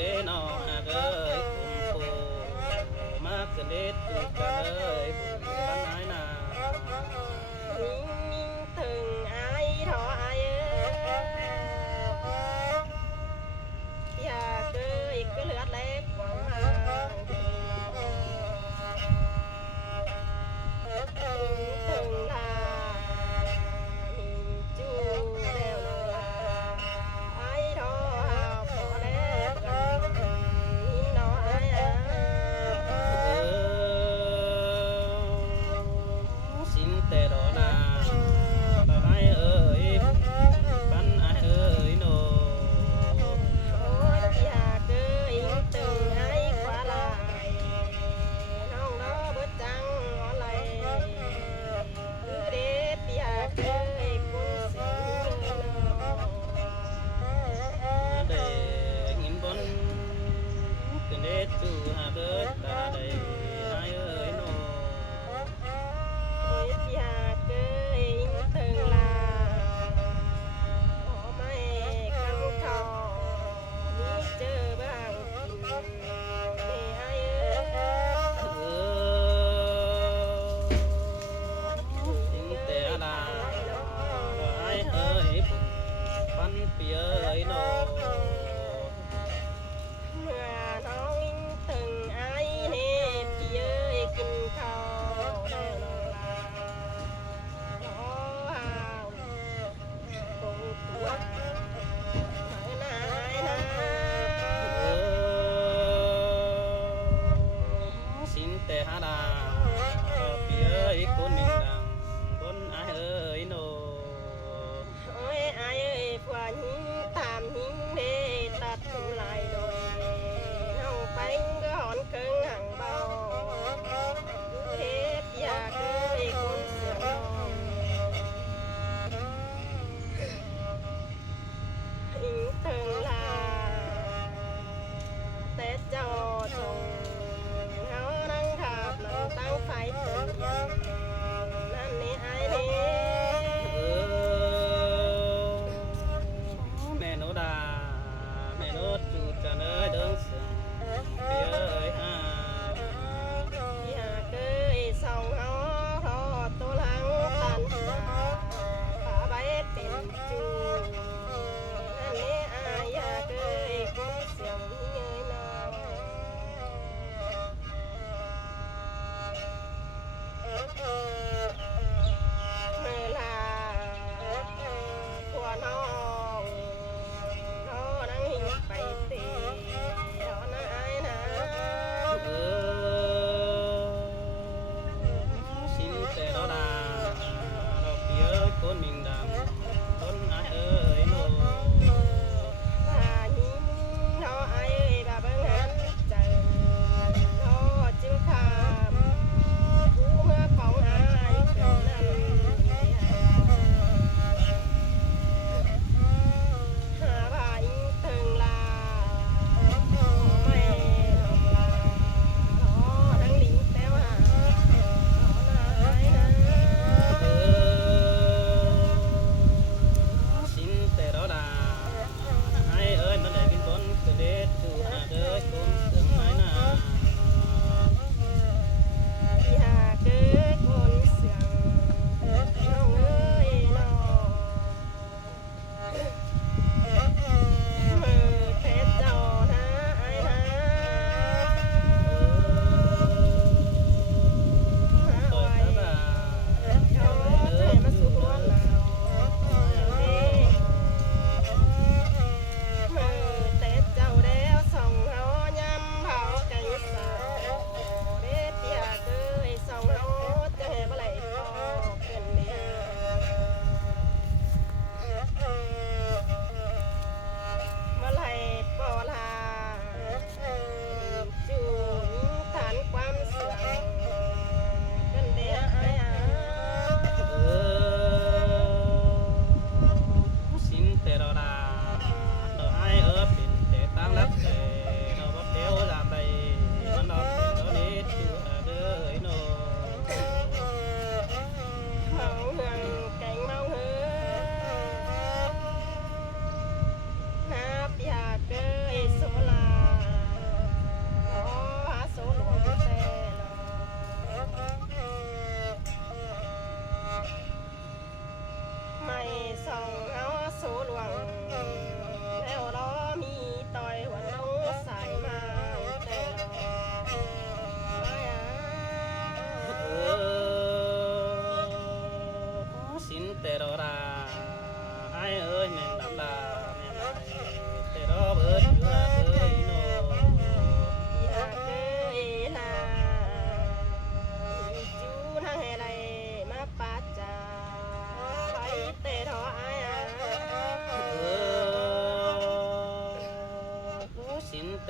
ด้นอหากเอ้ยคุณผู้มากเสด็จถึงกันเลยบุญกันนายนาถึงไอ้ทอไอ้อยากเกยก็เลือดเล็กหวังมาถึงลาจูแล้วเลยไอ้ทอหาพอแล้วกันน้อยเอ้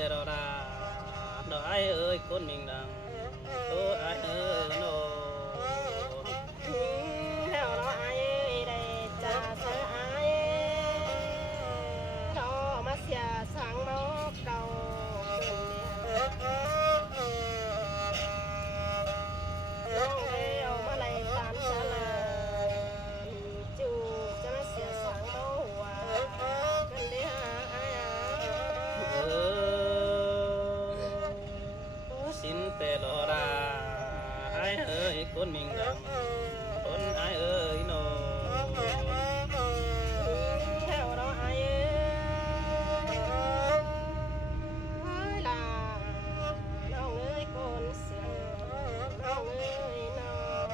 แต่เราดาดอกไอ้เอ้ยคนมิงดังโตไอ้เอ้ยโน แล้วเราไอ้ได้จะเธอไอ้เรามาเสียสังนกเก่าเกินเนี่ยน้องเลี้ยวมาไล่ตามฉันเลยจูจะมาเสียสังนกหัวกันเดียไอ้ สินแต่รอดาไอ้เอ้ยคนมิงดังคนไอ้เอ้ยโน theo đó ai ơi là nào ơi con sương nào ơi nào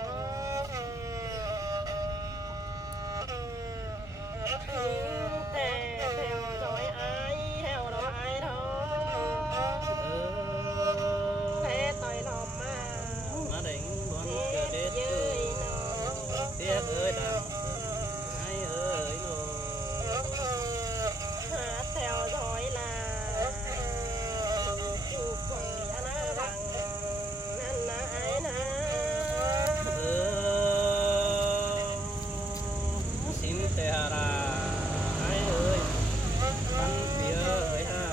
tè theo dõi ai theo đó ai đó thế tôi lòng mà มาได้ยินบอนเกิดเด็ด dưới nó เสียเอ้ยดังไอ้เอ้ยโน hát theo dõi là chụp quần nó bằng nên là ai nè สินแต่หาราไอ้เอ้ยมันเปียเอ้ยฮะ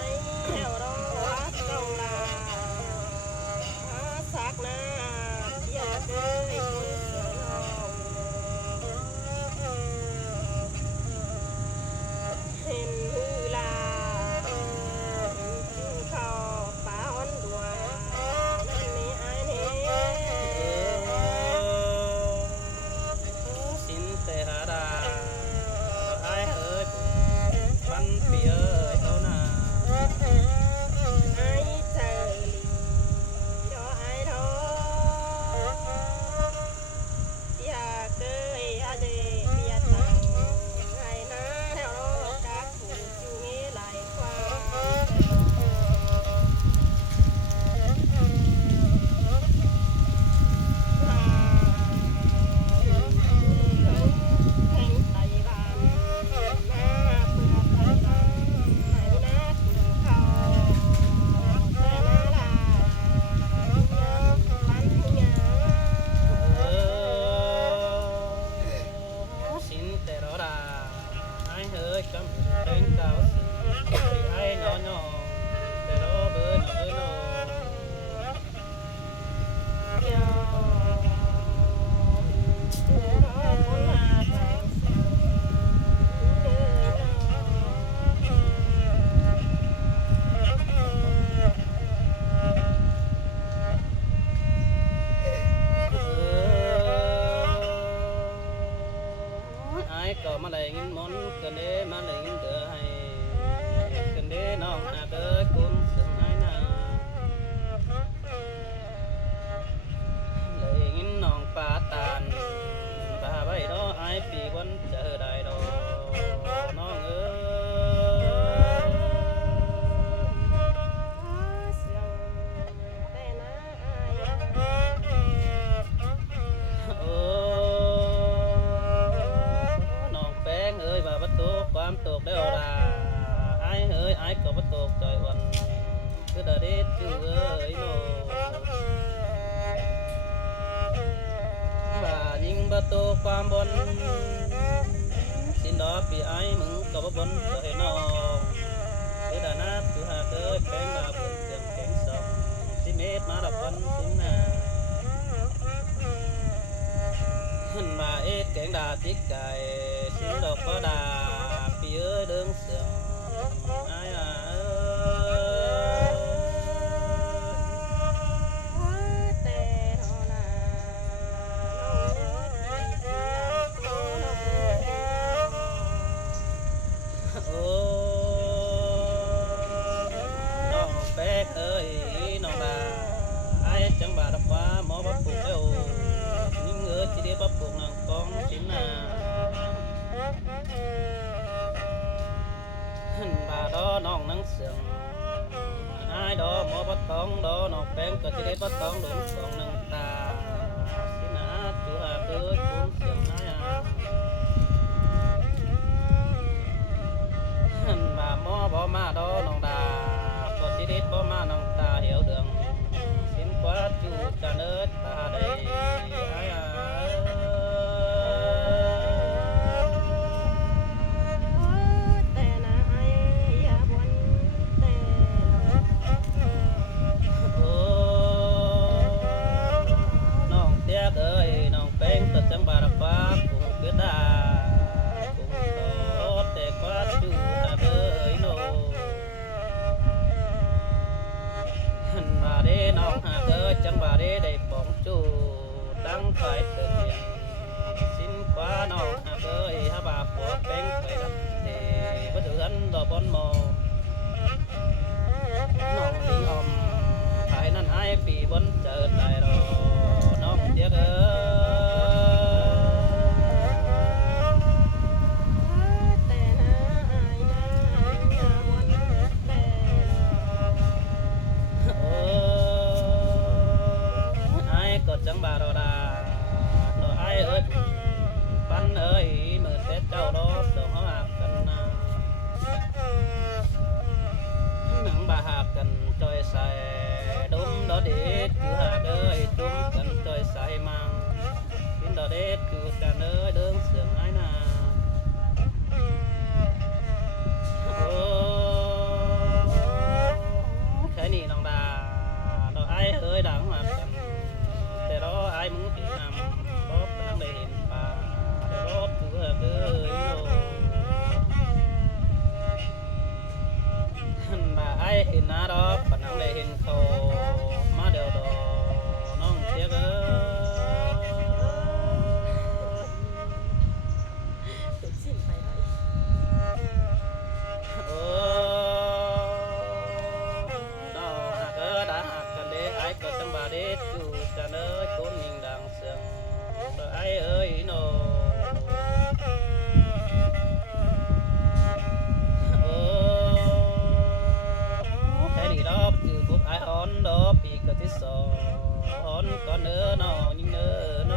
ai theo đó hát công là hát sắc na chia đôi con sườn hồng hình hư là chim khò phá hòn đùa nên mi ai nè สินแต่หาราไอ้เอ้ยมันเปียเอ้ยเท่านา ai chờ lì đó ai đó ya cười ya để bia tặng ngày na theo đó các cụ chú nghe lại qua thành tay bàn na bữa tay bàn này na cùng khâu thế na là bánh nhớ สินแต่รอดาไอ้เฮ้ยกำเป็นเก่าสิไอ้นอนอแต่รอเบอร์นอเนอ ai có mà lấy nghìn món cần đế mà lấy nghìn đỡ hay cần đế nó hạ đỡ cún sừng ai na lấy nghìn nòng pha tàn bà bay đó ai bị quân chờ đại đồ nó ngơ nòng bén ơi bà bắt tuộcความtuộc đều là ai ơi ai có bắt tuộc trời quần cứ đợi đi chú ơi nô bà nhìn bắt tuộc ความบนสินดอกปีไอ้มึงก็บ่บนก็ให้น้องคือดานาตุหาเกิดแป้งบาเพิ่นเครื่องแข็งสองสิเมตรมาดับวันสินนาขึ้นมาเอ็ดแกงดาติ๊กไก่สินดอกก็ดาปีเอ้ยเดิงเสืองไอ้เอ้ย โอ้น้องแป๊กเอ้ยน้องดาไอ้จังบาดับว่าหมอบับปลูกเอ้วยิ่งเอ้ยที่เดียบับปลูกนางกองสินนาขึ้นบาดอน้องนังเสืองไอ้ดอหมอบัดตองดอน้องแป้งก็ที่เดียบัดตองหลงสองนังตาสินาจูหาเอ้ยคุณเสืองไอ้ขึ้นบาหมอ สิ้นไปได้ โอ้น้องหากđãหักกันเด้ไอ้ก็จังบาเด็ดอยู่กันเอ้ยคนนิ่งดังเสียงไอ้เอ้ยโนโอ้แค่นี้ดอกจือพวกไอ้ฮอนดอกปีก็ที่สอนก่อนเนื้อน้องยิ่งเนื้อโน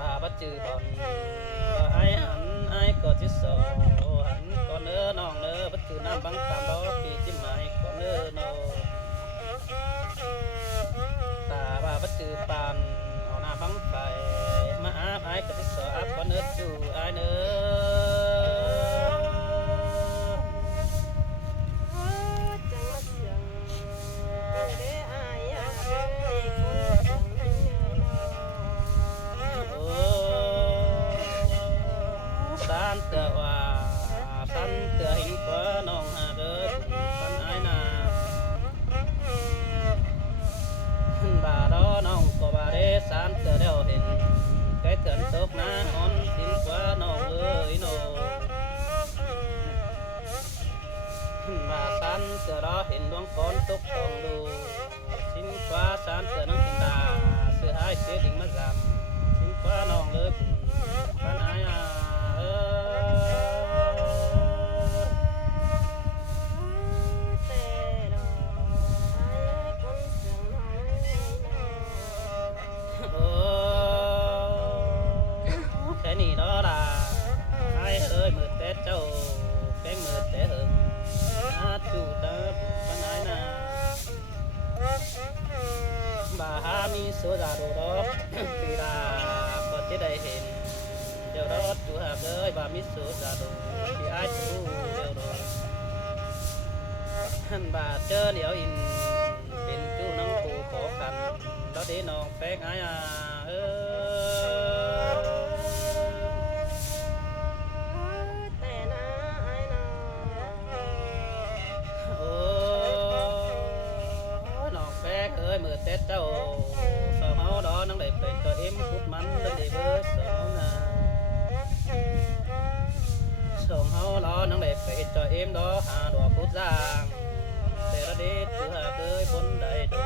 บาบัดจือบอนก็ไอ้หันไอ้ก็ที่สอนหันก่อนเนื้อน้องเนื้อบัดจือน้ำบังตามดอกปีจิ้มไม้ก่อนเนื้อโนตาบาบัดจือปานเอาหน้าบังไปมาอาบไอ้ก็ที่สอนอับก่อนเนื้อจูไอ้เนื้อ จังมาเสียงกันเด้อายอยากได้คนเสียงให้เนาะ โอ้สันเตอว่าสันเตอหิงกว่าน้องหาเด้อสันไอ้นาบาดอน้องก็บาเดสันเตอเดียวเห็นไก่เถื่อนตกน้าอ่อนสินกว่าน้องเอ้ยโนบาสันเตอรอเห็นดวงก้อนตกตองดูสินกว่าสันเตอน้องเห็นดาเสื้อหายเสียดิ่งมาจำสินกว่าน้องเลยสันไอ้นาเออ แต่ดอกอายคนเสียงให้เนาะ โอ้แค่นี้เนาะล่ะไอ้เอ้ยมือแต่เจ้าแป้งมือแต่หึงอาจูดาปันไอ้นาบาหามีโซดาโดดอกปีดาก็จะได้เห็นเดี๋ยวรอดจูหาเลยบามิโซดาโดปีไอ้จูเดี๋ยวรอดหันบาเจอเหลียวอินเป็นจูน้องปูขอกันแล้วเดี๋ยวน้องแป้งไอ้เออ แต่นะอายเนาะ โอ้น้องแป๊กเอ้ยมือเต็ดเจ้าสาวเฮาดอนังได้ไปก็เอ็มพุดมันเดินได้เบอร์สาวนาสาวเฮาดอนังได้ไปจอเอ็มดอหาดอกพุดจางแต่ละเด็ดถือหาเคยบนได้ดู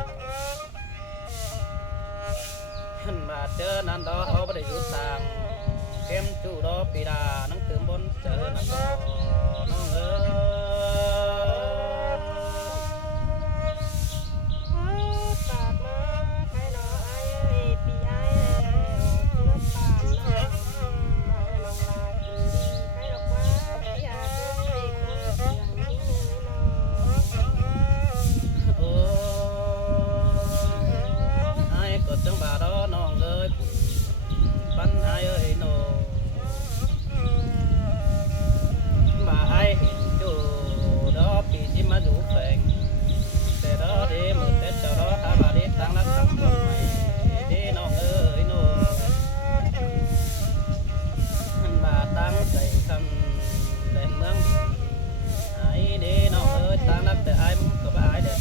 หันมาเจอนันดอเขาไม่ได้อยู่สางเข้มจูดอปีดานังตื่นบนเจอนันดอน้องเอ้ย ปาดมาใครเนาะอายเอ้ยปีอายแล้วสิรับปานเนาะมาให้น้องลากินดีใครดอกว่าอยากได้คนเสียงให้เนาะ โอ้ไอ้ก็จังบาดอน้องเลยปันไอ้เอ้ยโนบาไอ้เห็นจูดอปีที่มาดูแฝงแต่ดอเดมือแต่เจ้าดอหาบาเดตั้งรักตั้งคนใหม่เดน้องเอ้ยโนบาตั้งใจคำแดงเมืองไอ้เดน้องเอ้ยตั้งรักแต่ไอ้มึงก็บาไอ้เด็ด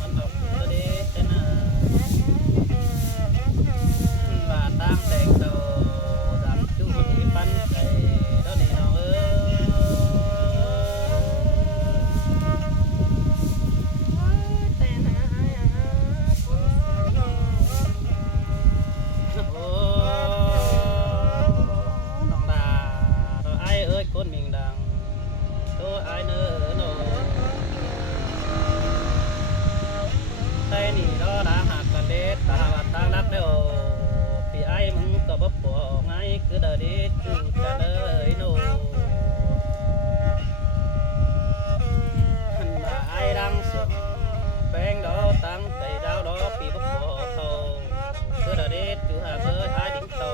มันบอกเดแต่น่ะ bà tam đèn đồ dặm chú thì bắn chạy đó đi nào ơi แต่นะอายคนเสียงเนาะ ô đồng đà rồi ai ơi con mình đằng tôi ai nữa nổ tay nỉ đó đã hạt cả đế ta hạt ta lát đấy ô thì aiมึงก็บ่ปอกไงคือเดดิจูจะเลยโนหันมาไอ้ดังเสียงแป้งดอตั้งใจดาวดอปีบ่ปอกเขาคือเดดิจูหาเบอร์ไอ้ดิ้งโต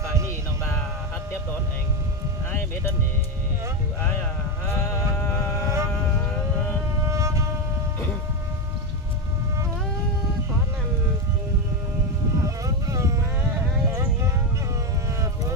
ไปนี่น้องดาฮัดเทียบโดนเองไอ้เมดันนี่จูไอ้ขอนั่นจริงเขามาอายเอ้ยเนาะ โอ้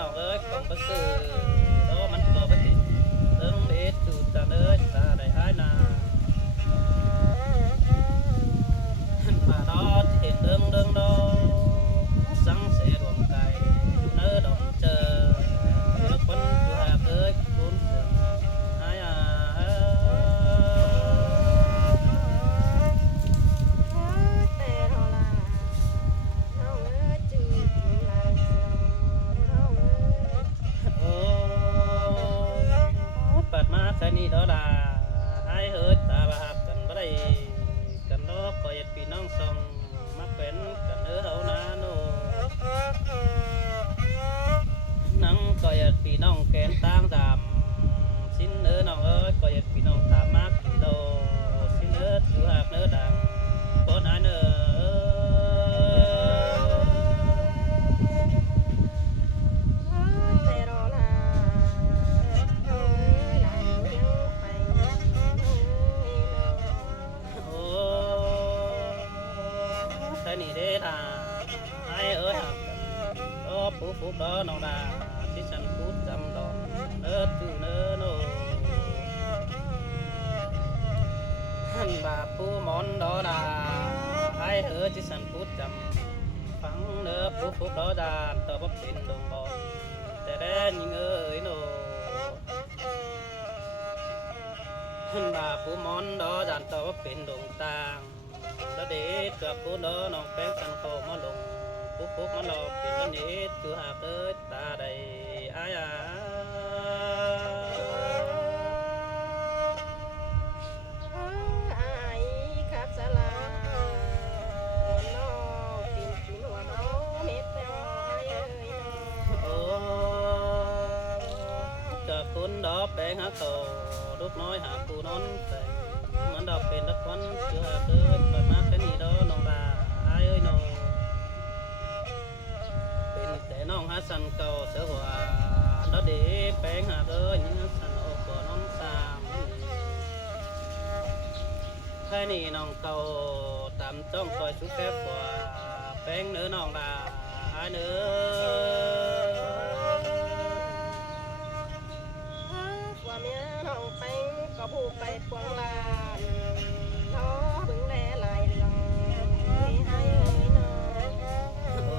น้องเอ้ยของประเสริฐโตมันก็บ่ติดเอิงเด็ดจูดจังเอ้ยตาได้อ้ายนามาดอเห็นเดิงเดิงดอสังเสรวมไก่อยู่เนื้อดอกเจอเมื่อคนอยู่หาเอ้ยคุณเสืออ้ายแต่เฮาล่ะเฮาเอ้ยจืดลายเสืองเฮาเอ้ย โอ้ปัดมาแค่นี้ดอดาอ้ายเฮ้ยตาบาหักกันบ่ได้กันดอกก็อยากพี่น้องส่องมาเป็นกันเด้อเฮานาโนนังก็อยากพี่น้องแกนต่างดำสิ้นเด้อน้องเอ้ยก็อยากพี่น้องถามมากโดสิ้นเด้ออยู่หักเด้อดังคนอ้ายเด้อ แต่รอล่ะเฮาเอ้ยหลานยังไปเฮาเอ้ยเนาะ โอ้ใช่นี่เด้อท่าไอ้เอ้ยหักกันโอ้ปุ๊บดอน้องดาที่ฉันพูดจำดอนเนื้อจูเนื้อโนหันบาปูหมอนดอดาไอ้เอ้ยที่ฉันพูดจำฟังเนื้อปุ๊บดอดาต่อบ่เป็นดงบอแต่แดนยิงเอ้ยโนหันบาปูหมอนดอดานต่อบ่เป็นดงตาง แล้วเด็กกับผู้น้องน้องแป้งกันเขามาลงปุ๊บมันหลอกเป็นวันนี้ตัวหากเอ้ยตาใดอายา อายครับสลาน้องปิ่นปิ่นหัวเมาเม็ดแต่อ้อยเอ้ยเนาะ โอ้กับคุณดอกแป้งหาเขาลูกน้อยหาผู้นอนแป้งมันดอกเป็นดอกควันตัวหากเอ้ยเปิดมาแค่นี้ดอกน้องดาอายเอ้ยน้องเป็นแต่น้องหาสันเก่าเสือหัวดอกเด็กแป้งหากเอ้ยยิ่งหาสันโอ้บ่นอนสาม แค่นี้น้องเก่าตามจ้องคอยสุขแค่กว่าแป้งเนื้อน้องดาอายเนื้อ ว่าเมียน้องไปก็ผูกไปควงลานท้อบึงแลหลายเรื่องให้อายเอ้ยเนาะ โอ้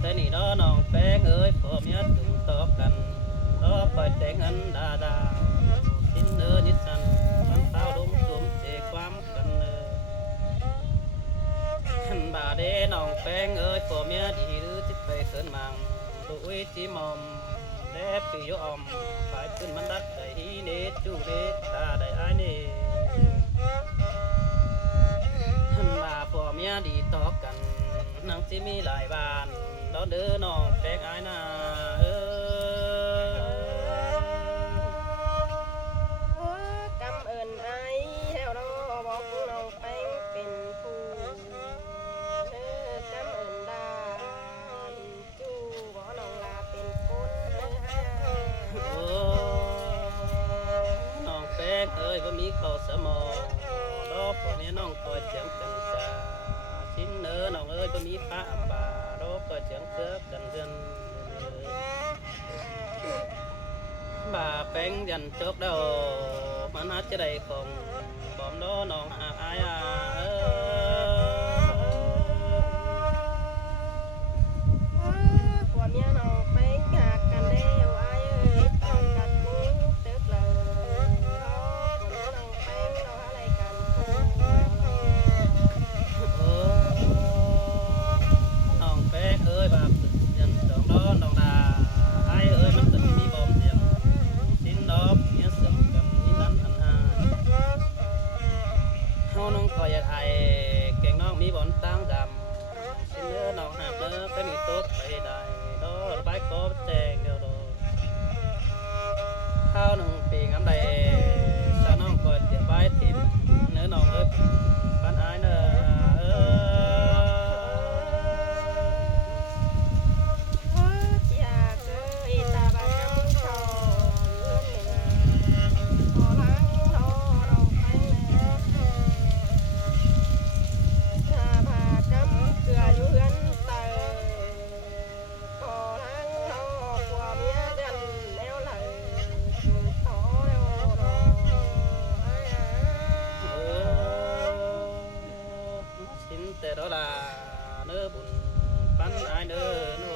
แค่นี้น้อน้องแป้งเอ้ยพ่อเมียจุงตอกกันล้อคอยแต่งอันดาดาสิ้นเนื้อนิดสันมันเท้าลงสวมเจความกันเนื้อขันบาเด้น้องแป้งเอ้ยพ่อเมียดีหรือจิตไปเขินมังดูวิจิมอม แลบปีโยอมฝายขึ้นมันดักได้ฮีเนจูเนตาได้อายเนหันมาพ่อเมียดีต่อกันนังสิมีหลายบ้านเราเด้อน้องแป้งอายนาเออ กำเอิญไอายแถวเราบอกน้องไปเป็นผู้เด้อกำเอิญดานจูบ่น้องลาเป็นคนเด้อให้ โอ้น้องแป้งเอ้ยบ่มีข้าวสมอรอพ่อเมียน้องคอยเจียงกันจ้าชิ้นเนื้อน้องเอ้ยบ่มีพระอับบารอคอยเจียงเกือกันเดือนบ่าแป้งยันจกดอกมันหาจะได้ของบอมดอน้องหากอายาเอผัวเมียน้องไปหากันแล้วอายเอ้ยตอนกัดมุ้งตึกเลยท้อผัวเมียน้องไปเราอะไรกันผู้ อน้องแป้งเอ้ยบ่ายันดอกดอน้องดาอายเอ้ยมันตึงมีบอมเดียวชิ้นดอกเนี้ยเสื่อมกันนี่นั้นอันหาเฮาน้องก็อย đó là nơ bùn bắn ai nơ nô